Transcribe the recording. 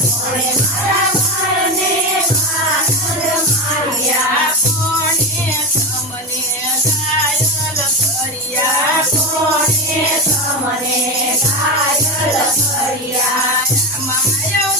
કોણે મારા મનને પાગલ માર્યા કોણે તમને ઘાયલ કર્યા કોણે તમને ઘાયલ કર્યા રામ આવ્યો